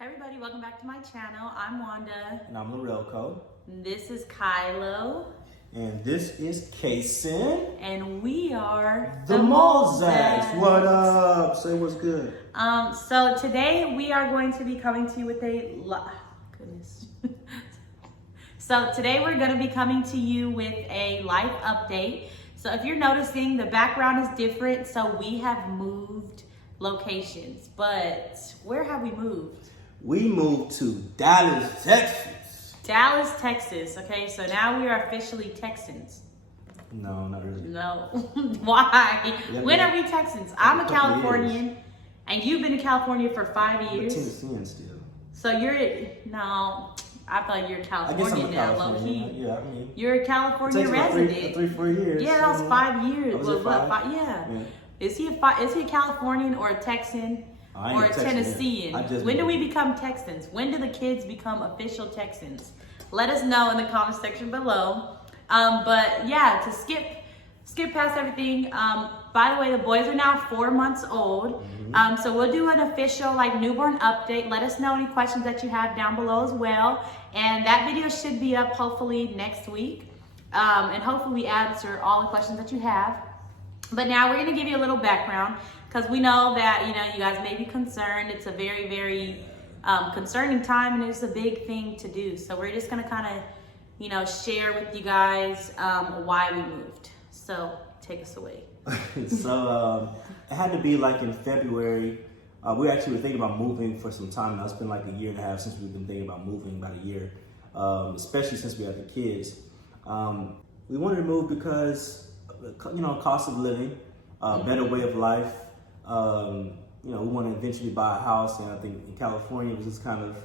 Hey everybody, welcome back to my channel. I'm Wanda. And I'm Lorelco. This is Kylo. And this is Kaysen. And we are The Mozaks. What up? Say what's good. So today we are going to be coming to you with goodness. So today we're going to be coming to you with a life update. So if you're noticing, the background is different. So we have moved locations, but where have we moved? We moved to Dallas, Texas. Dallas, Texas. Okay, so now we are officially Texans. No, not really. No. Why? Yeah, When yeah. are we Texans? I'm a Californian, and you've been in California for 5 years. But Tennessean still. So you're, no, I thought you're I guess I'm Californian a now, Californian. low key. Yeah, I mean. You're a California It takes about resident. 3-4 years. Yeah, that was 5 years. Oh, was it Well, five? yeah. Yeah. Is he a Californian or a Texan? I ain't Or a a Texan Tennessean? yet. I just When do moved. we become Texans? When do the kids become official Texans? Let us know in the comment section below. But yeah, to skip past everything. By the way, the boys are now 4 months old. So we'll do an official newborn update. Let us know any questions that you have down below as well. And that video should be up hopefully next week. And hopefully we answer all the questions that you have. But now we're gonna give you a little background because we know that you guys may be concerned. It's a very, very concerning time, and it's a big thing to do. So we're just gonna kind of, share with you guys why we moved. So take us away. So it had to be like in February. We actually were thinking about moving for some time now. It's been like a year and a half since we've been thinking about moving, about a year, especially since we had the kids. We wanted to move because, cost of living, better way of life. We want to eventually buy a house, and I think in California it was just kind of,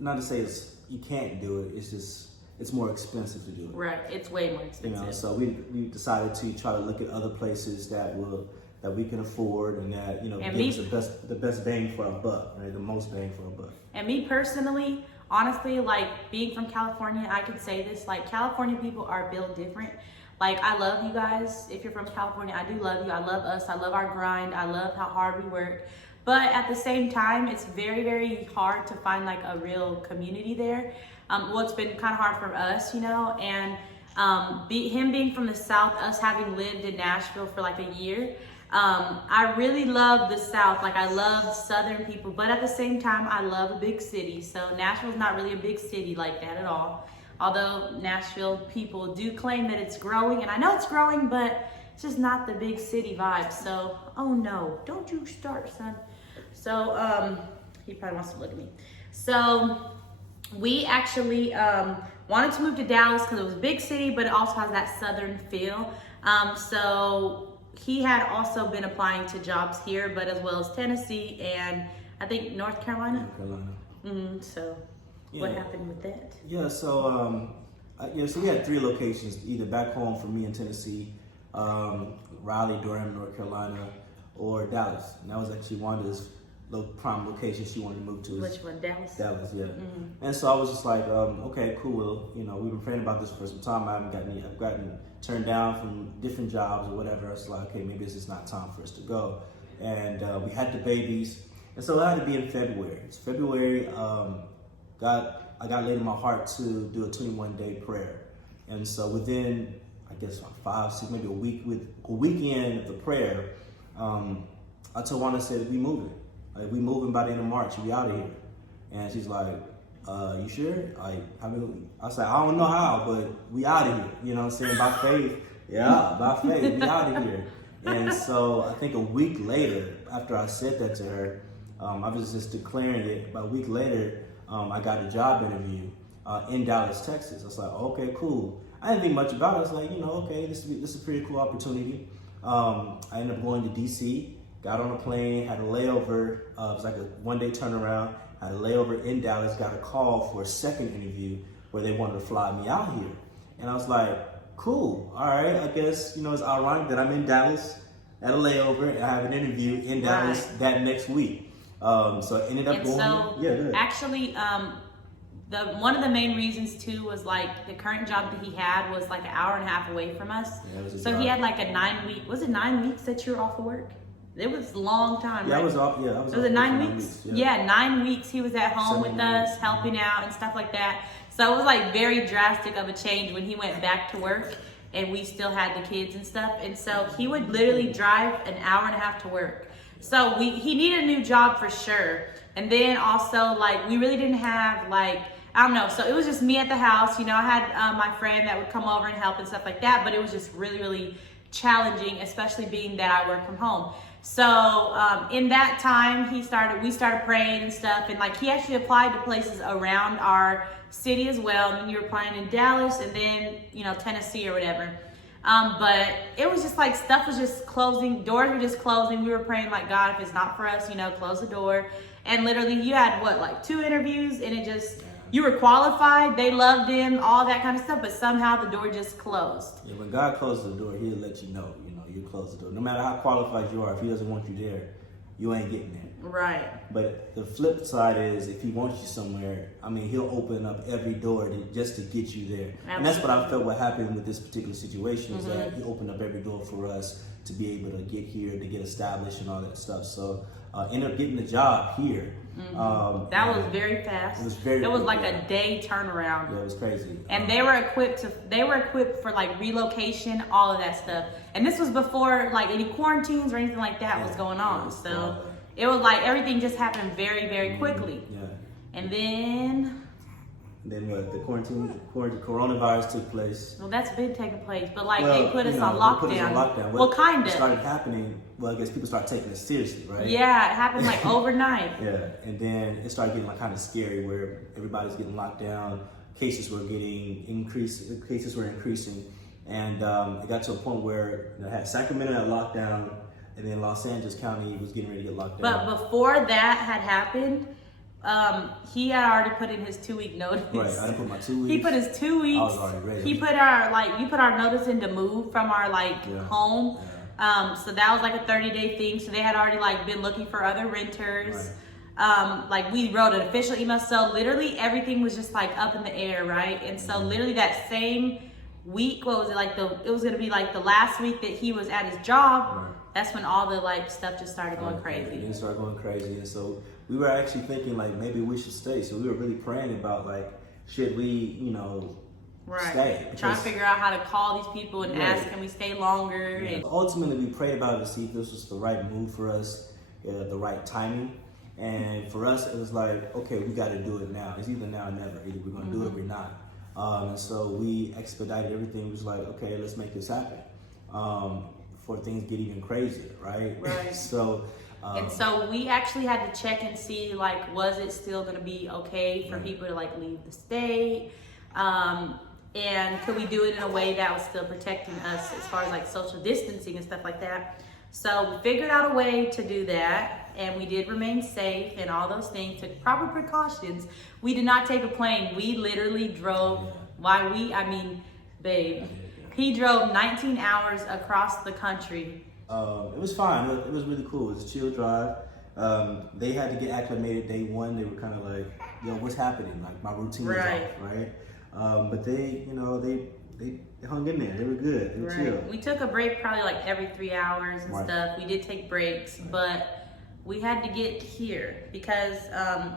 not to say you can't do it. It's just it's more expensive to do it. Right, it's way more expensive. So we decided to try to look at other places that we can afford and that give us the best bang for our buck, right? The most bang for our buck. And me personally, honestly, being from California, I could say this, California people are built different. I love you guys. If you're from California, I do love you. I love us. I love our grind. I love how hard we work. But at the same time, it's very, very hard to find a real community there. It's been kind of hard for us, and him being from the South, us having lived in Nashville for a year, I really love the South. I love Southern people, but at the same time, I love a big city. So Nashville's not really a big city like that at all. Although Nashville people do claim that it's growing, and I know it's growing, but it's just not the big city vibe. So, oh no, don't you start, son. So, he probably wants to look at me. So, we actually wanted to move to Dallas because it was a big city, but it also has that Southern feel. So, he had also been applying to jobs here, but as well as Tennessee and I think North Carolina. So. Yeah. What happened with that? Yeah, so so we had 3 locations, either back home for me in Tennessee, Raleigh, Durham, North Carolina, or Dallas. And that was actually Wanda's prime location she wanted to move to. Which one, Dallas? Dallas, yeah. And so I was just like, okay, cool. We've been praying about this for some time. I've gotten turned down from different jobs or whatever. I was like, okay, maybe it's just not time for us to go. And we had the babies, and so it had to be in February. It's February. I got laid in my heart to do a 21-day prayer. And so within, I guess, 5, 6, maybe a weekend of the prayer, I told Wanda, I said, we moving. We moving by the end of March. We out of here. And she's like, you sure? I said, I don't know how, but we out of here. You know what I'm saying? By faith. Yeah, by faith. We out of here. And so I think a week later, after I said that to her, I was just declaring it. About a week later, I got a job interview in Dallas, Texas. I was like, okay, cool. I didn't think much about it. I was like, okay, this is a pretty cool opportunity. I ended up going to DC, got on a plane, had a layover. It was like a 1-day turnaround. Had a layover in Dallas, got a call for a second interview where they wanted to fly me out here. And I was like, cool, all right. I guess, it's ironic that I'm in Dallas at a layover and I have an interview in Dallas that next week. So I ended up going. So yeah, actually, one of the main reasons too was the current job that he had was an hour and a half away from us. Yeah, so he had a 9 week. Was it 9 weeks that you were off of work? It was a long time, Yeah, right? I was off. Yeah, I was. Was it 9 weeks? Yeah, 9 weeks. He was at home 7 with us, weeks. helping out and stuff like that. So it was like very drastic of a change when he went back to work and we still had the kids and stuff. And so he would literally drive an hour and a half to work. So he needed a new job for sure. And then also like we really didn't have like, I don't know. So it was just me at the house. You know, I had my friend that would come over and help and stuff like that. But it was just really, really challenging, especially being that I work from home. So in that time, we started praying and stuff. And like he actually applied to places around our city as well. I mean, you were applying in Dallas and then, you know, Tennessee or whatever. But it was just like stuff was just closing. Doors were just closing. We were praying like, God, if it's not for us, you know, close the door. And literally you had what, like 2 interviews and it just, you were qualified. They loved him, all that kind of stuff. But somehow the door just closed. Yeah, when God closes the door, He'll let you know. You know, you close the door. No matter how qualified you are, if He doesn't want you there, you ain't getting there. Right. But the flip side is, if He wants you somewhere, I mean, He'll open up every door just to get you there. Absolutely. And that's what I felt what happened with this particular situation is that He opened up every door for us to be able to get here, to get established and all that stuff. So ended up getting the job here. That was very fast. It was very It was quick, like yeah. a day turnaround. Yeah, it was crazy. And they were equipped for like relocation, all of that stuff. And this was before like any quarantines or anything like that was going on. So it was like everything just happened very, very quickly. Yeah. And then what? The coronavirus took place. Well, that's been taking place, but like Well, they put us you know, on they lockdown. put us on lockdown. Well, What kind of. started happening, well, I guess people started taking it seriously, right? Yeah, it happened like overnight. Yeah, and then it started getting like kind of scary where everybody's getting locked down. Cases were increasing, and it got to a point where it had Sacramento had lockdown, and then Los Angeles County was getting ready to get locked down. But before that had happened, he had already put in his 2-week notice. Right, I didn't put my 2 weeks. He put his 2 weeks. I was already ready. We put our notice in to move from our home. Yeah. So that was like a 30-day thing. So they had already like been looking for other renters. Right. Like we wrote an official email. So literally everything was just like up in the air, right? And so literally that same week, what was it like it was gonna be like the last week that he was at his job. Right. That's when all the like stuff just started going crazy. It started going crazy, and so we were actually thinking like maybe we should stay. So we were really praying about like, should we, you know, stay? Trying to figure out how to call these people and ask, can we stay longer? Yeah. And Ultimately, we prayed about it to see if this was the right move for us, the right timing. And for us, it was like, okay, we got to do it now. It's either now or never. Either we're going to do it or we're not. And so we expedited everything. It was like, okay, let's make this happen before things get even crazier, right? Right. So. And so we actually had to check and see, like, was it still going to be okay for people to like leave the state? And could we do it in a way that was still protecting us as far as like social distancing and stuff like that? So we figured out a way to do that, and we did remain safe and all those things, took proper precautions. We did not take a plane. We literally drove, babe, he drove 19 hours across the country. It was fine. It was really cool. It was a chill drive. They had to get acclimated day one. They were kind of like, yo, what's happening? Like my routine is off, right? But they, you know, they hung in there. They were good. They were chill. We took a break probably like every 3 hours and stuff. We did take breaks, but we had to get here because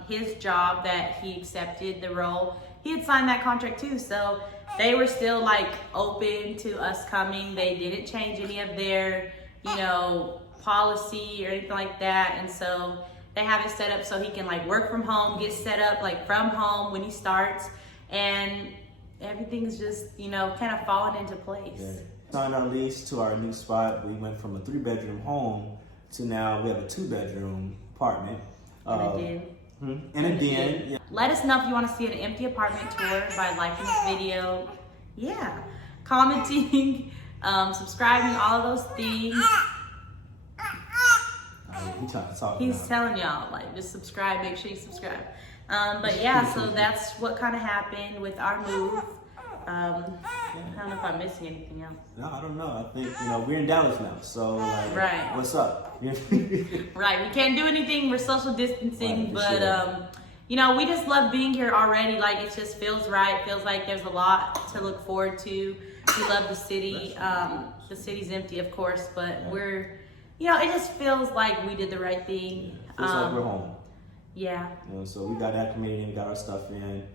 his job that he accepted, the role, he had signed that contract too. So they were still like open to us coming. They didn't change any of their, you know, policy or anything like that. And so they have it set up so he can like work from home, get set up like from home when he starts, and everything's just, you know, kind of falling into place. Yeah. Signed our lease to our new spot. We went from a 3-bedroom home to now we have a 2-bedroom apartment. And And a den. Yeah. Let us know if you want to see an empty apartment tour by liking this video. Yeah. Commenting, subscribing, all of those things. He's trying to talk. He's now. telling y'all, like, just subscribe, make sure you subscribe. But yeah, so that's what kind of happened with our move. I don't know if I'm missing anything else. No, I don't know. I think, you know, we're in Dallas now, so like, Right. what's up? Right, we can't do anything, we're social distancing, Right, for but sure. you know, we just love being here already. Like, it just feels right, feels like there's a lot to look forward to. We love the city. The city's empty, of course, but we're, you know, it just feels like we did the right thing. Feels like we're home. Yeah. You know, so we got acclimated and got our stuff in.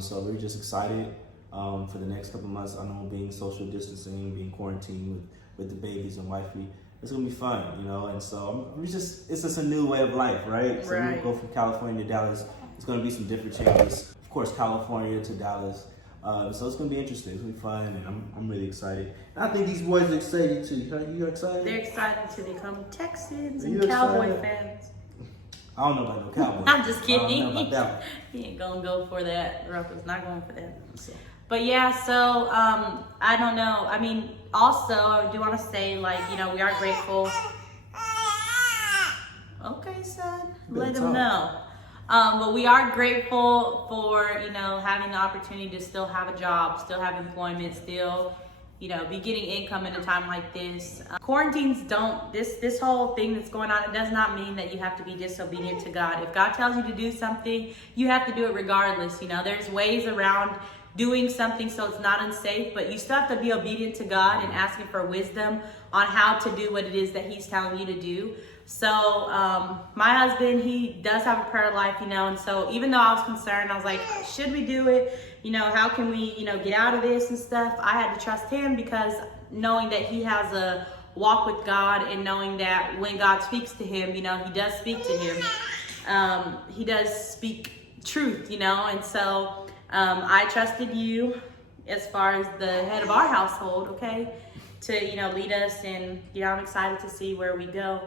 So we're just excited for the next couple months. I know being social distancing, being quarantined with the babies and wifey, it's gonna be fun, you know. And so it's just a new way of life, right? So we go from California to Dallas. It's gonna be some different changes. Of course, California to Dallas. So it's gonna be interesting. It's gonna be fun, and I'm really excited. And I think these boys are excited too. You excited? They're excited to become Texans Are you and Cowboy excited? fans. I don't know about no Cowboys. I'm just kidding. I don't know about that one. He ain't gonna go for that. Ruffles not going for that. So, But yeah, so I don't know. I mean, also I do want to say, like, you know, we are grateful. Okay, son, let him know. But we are grateful for, you know, having the opportunity to still have a job, still have employment, still, you know, be getting income in a time like this. Quarantines don't, this whole thing that's going on, it does not mean that you have to be disobedient to God. If God tells you to do something, you have to do it regardless. You know, there's ways around doing something so it's not unsafe, but you still have to be obedient to God and asking for wisdom on how to do what it is that He's telling you to do. So my husband, he does have a prayer life, you know, and so even though I was concerned, I was like, should we do it? You know, how can we, you know, get out of this and stuff? I had to trust him because knowing that he has a walk with God and knowing that when God speaks to him, you know, He does speak to him. He does speak truth, you know, and so I trusted you as far as the head of our household, okay, to, you know, lead us, and, you know, I'm excited to see where we go.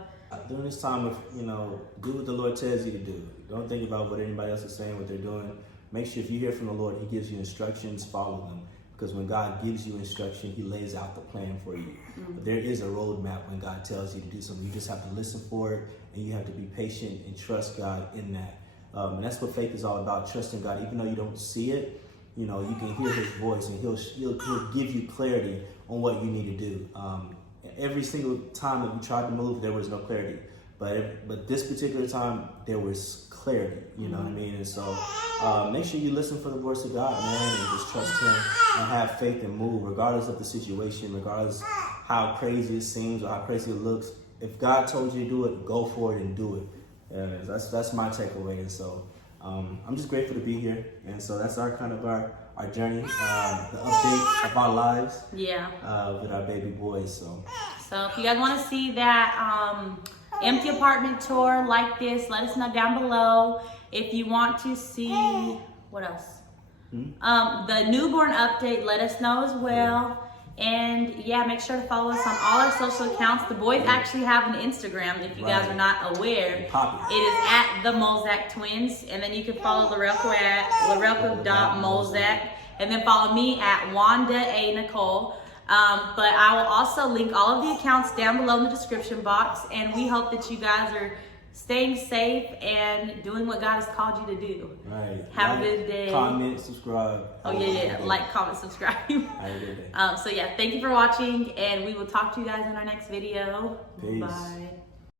during this time of, you know, do what the Lord tells you to do. Don't think about what anybody else is saying, what they're doing. Make sure if you hear from the Lord, He gives you instructions, follow them. Because when God gives you instruction, He lays out the plan for you. But there is a roadmap when God tells you to do something. You just have to listen for it, and you have to be patient and trust God in that. And that's what faith is all about, trusting God. Even though you don't see it, you know, you can hear His voice, and He'll give you clarity on what you need to do. Every single time that we tried to move, there was no clarity. But this particular time, there was clarity, you know what I mean? And so make sure you listen for the voice of God, man, and just trust Him and have faith and move, regardless of the situation, regardless how crazy it seems or how crazy it looks. If God told you to do it, go for it and do it. And that's my takeaway. And so I'm just grateful to be here. And so that's our journey, the update of our lives with our baby boys. So if you guys want to see that empty apartment tour like this, let us know down below. If you want to see, what else? The newborn update, let us know as well. And yeah, make sure to follow us on all our social accounts. The boys actually have an Instagram, if you guys are not aware. It is at the Molzak Twins. And then you can follow Lorelco at Lorelco.Molzak. And then follow me at Wanda A. Nicole. But I will also link all of the accounts down below in the description box. And we hope that you guys are staying safe and doing what God has called you to do. Right. Have a good day. Comment, subscribe. Oh, yeah. Like, comment, subscribe. Have a good day. So, yeah, thank you for watching, and we will talk to you guys in our next video. Peace. Bye.